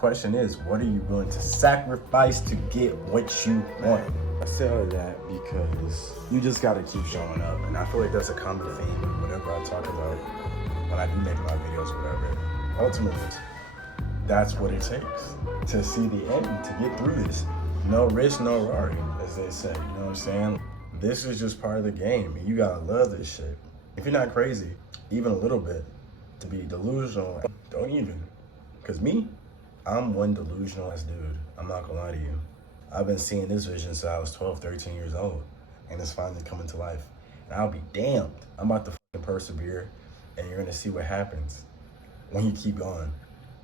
Question is, what are you willing to sacrifice to get what you want? I say all of that because you just gotta keep showing up. And I feel like that's a common theme whenever I talk about, when I do make my videos or whatever. Ultimately, that's what it takes to see the end, to get through this. No risk, no Rari, as they say, you know what I'm saying? This is just part of the game, and you gotta love this shit. If you're not crazy, even a little bit, to be delusional, don't even. Cause me, I'm one delusional ass dude. I'm not gonna lie to you. I've been seeing this vision since I was 12, 13 years old, and it's finally coming to life. And I'll be damned. I'm about to fucking persevere, and you're gonna see what happens when you keep going.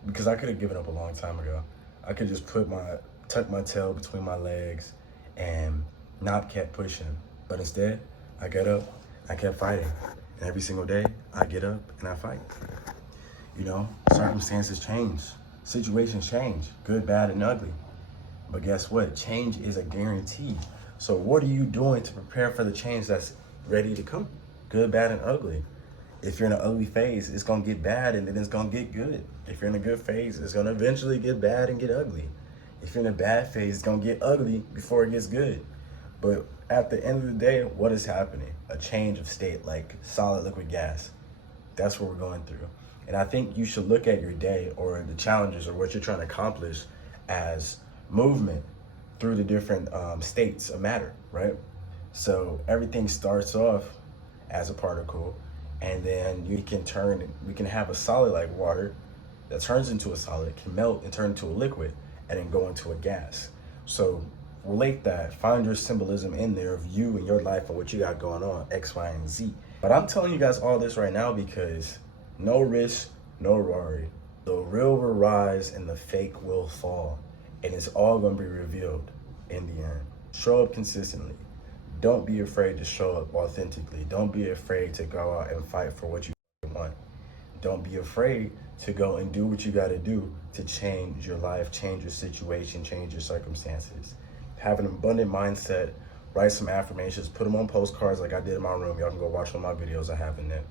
Because I could have given up a long time ago. I could just tuck my tail between my legs and not kept pushing. But instead, I got up, I kept fighting. And every single day, I get up and I fight. You know, circumstances change, situations change, good, bad, and ugly. But guess what? Change is a guarantee. So what are you doing to prepare for the change that's ready to come? Good, bad, and ugly. If you're in an ugly phase, it's gonna get bad and then it's gonna get good. If you're in a good phase, it's gonna eventually get bad and get ugly. If you're in a bad phase, it's gonna get ugly before it gets good. But at the end of the day, what is happening? A change of state, like solid liquid gas. That's what we're going through. And I think you should look at your day or the challenges or what you're trying to accomplish as movement through the different states of matter, right? So everything starts off as a particle, and then we can have a solid like water that turns into a solid, can melt and turn into a liquid, and then go into a gas. So relate that, find your symbolism in there of you and your life and what you got going on, X, Y, and Z. But I'm telling you guys all this right now because no risk, no Rari. The real will rise and the fake will fall. And it's all gonna be revealed in the end. Show up consistently. Don't be afraid to show up authentically. Don't be afraid to go out and fight for what you want. Don't be afraid to go and do what you gotta do to change your life, change your situation, change your circumstances. Have an abundant mindset, write some affirmations, put them on postcards like I did in my room. Y'all can go watch all my videos I have in there.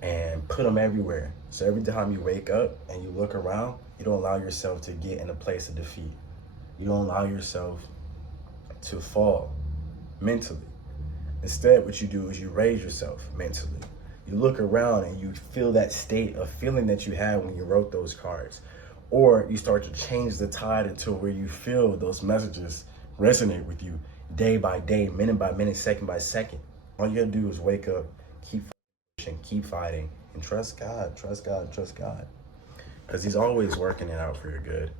And put them everywhere. So every time you wake up and you look around, you don't allow yourself to get in a place of defeat. You don't allow yourself to fall mentally. Instead, what you do is you raise yourself mentally. You look around and you feel that state of feeling that you had when you wrote those cards. Or you start to change the tide until where you feel those messages resonate with you day by day, minute by minute, second by second. All you gotta do is wake up, keep pushing, keep fighting, and trust God, trust God, trust God. Because he's always working it out for your good.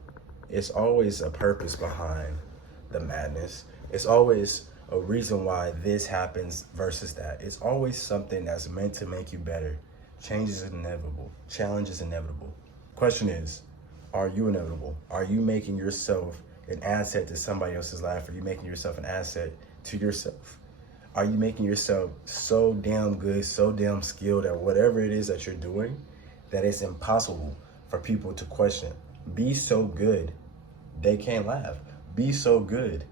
It's always a purpose behind the madness. It's always a reason why this happens versus that. It's always something that's meant to make you better. Change is inevitable. Challenge is inevitable. Question is, are you inevitable? Are you making yourself an asset to somebody else's life? Are you making yourself an asset to yourself? Are you making yourself so damn good, so damn skilled at whatever it is that you're doing that it's impossible for people to question? Be so good, they can't laugh. Be so good,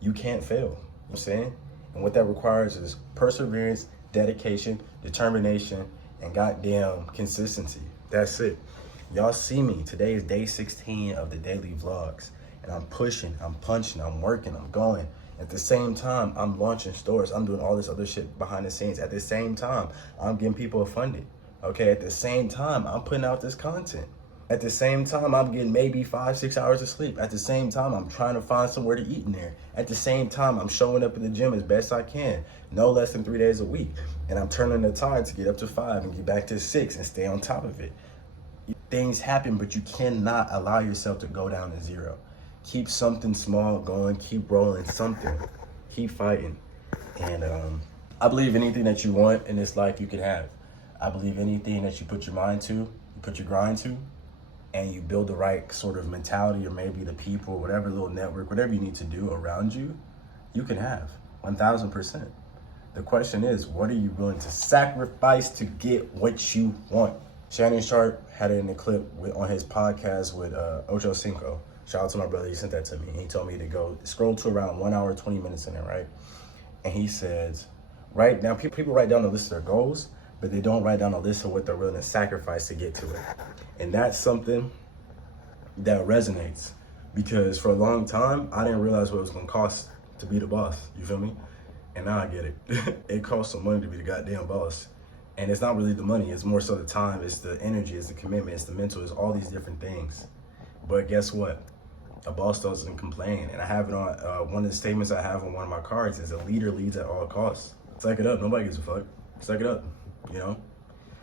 you can't fail. You know what I'm saying? And what that requires is perseverance, dedication, determination, and goddamn consistency. That's it. Y'all see me. Today is day 16 of the daily vlogs. And I'm pushing, I'm punching, I'm working, I'm going. At the same time, I'm launching stores. I'm doing all this other shit behind the scenes. At the same time, I'm getting people funded. Okay, at the same time, I'm putting out this content. At the same time, I'm getting maybe 5-6 hours of sleep. At the same time, I'm trying to find somewhere to eat in there. At the same time, I'm showing up in the gym as best I can, no less than 3 days a week. And I'm turning the tide to get up to 5 and get back to 6 and stay on top of it. Things happen, but you cannot allow yourself to go down to 0. Keep something small going, keep rolling something, keep fighting. And I believe anything that you want in this life you can have. I believe anything that you put your mind to, you put your grind to, and you build the right sort of mentality, or maybe the people, whatever little network, whatever you need to do around you, you can have 1000%. The question is, what are you willing to sacrifice to get what you want? Shannon Sharp had it in a clip on his podcast with Ocho Cinco. Shout out to my brother, he sent that to me. He told me to go scroll to around 1 hour, 20 minutes in it, right? And he says, right now, people write down a list of their goals, but they don't write down a list of what they're willing to sacrifice to get to it. And that's something that resonates. Because for a long time, I didn't realize what it was gonna cost to be the boss, you feel me? And now I get it. It costs some money to be the goddamn boss. And it's not really the money, it's more so the time, it's the energy, it's the commitment, it's the mental, it's all these different things. But guess what? A boss doesn't complain. And I have it on, one of the statements I have on one of my cards is a leader leads at all costs. Suck it up, nobody gives a fuck. Suck it up, you know?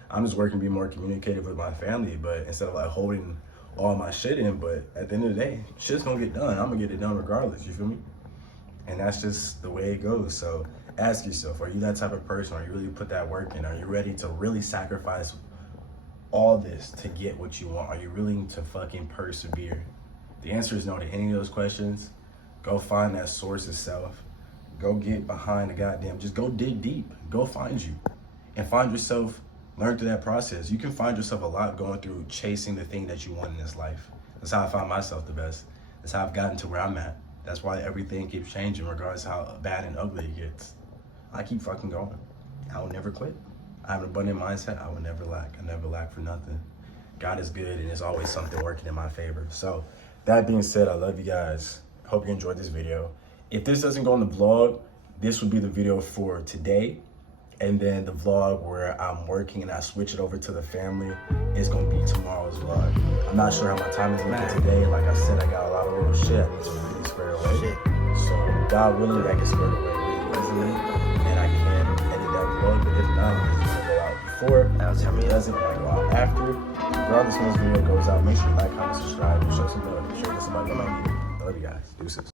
I'm just working to be more communicative with my family, but instead of like holding all my shit in, but at the end of the day, shit's gonna get done. I'm gonna get it done regardless, you feel me? And that's just the way it goes. So ask yourself, are you that type of person? Are you really put that work in? Are you ready to really sacrifice all this to get what you want? Are you willing to fucking persevere? The answer is no to any of those questions. Go find that source of self. Go get behind the goddamn, just go dig deep. Go find you and find yourself. Learn through that process. You can find yourself a lot going through chasing the thing that you want in this life. That's how I found myself the best. That's how I've gotten to where I'm at. That's why everything keeps changing regardless of how bad and ugly it gets. I keep fucking going. I will never quit. I have an abundant mindset. I will never lack. I never lack for nothing. God is good and there's always something working in my favor. So that being said, I love you guys. Hope you enjoyed this video. If this doesn't go on the vlog, this would be the video for today. And then the vlog where I'm working and I switch it over to the family is gonna be tomorrow's vlog. I'm not sure how my time is looking today. Like I said, I got a lot of little shit I need to really square away. So God willing, I can square it away really easily. And I can edit that vlog, but if not, it's gonna go out before. If it doesn't, it might go out after. Regardless when this video goes out, make sure you like, comment, subscribe, and show some love. Show somebody that might need it. I love you guys. Deuces.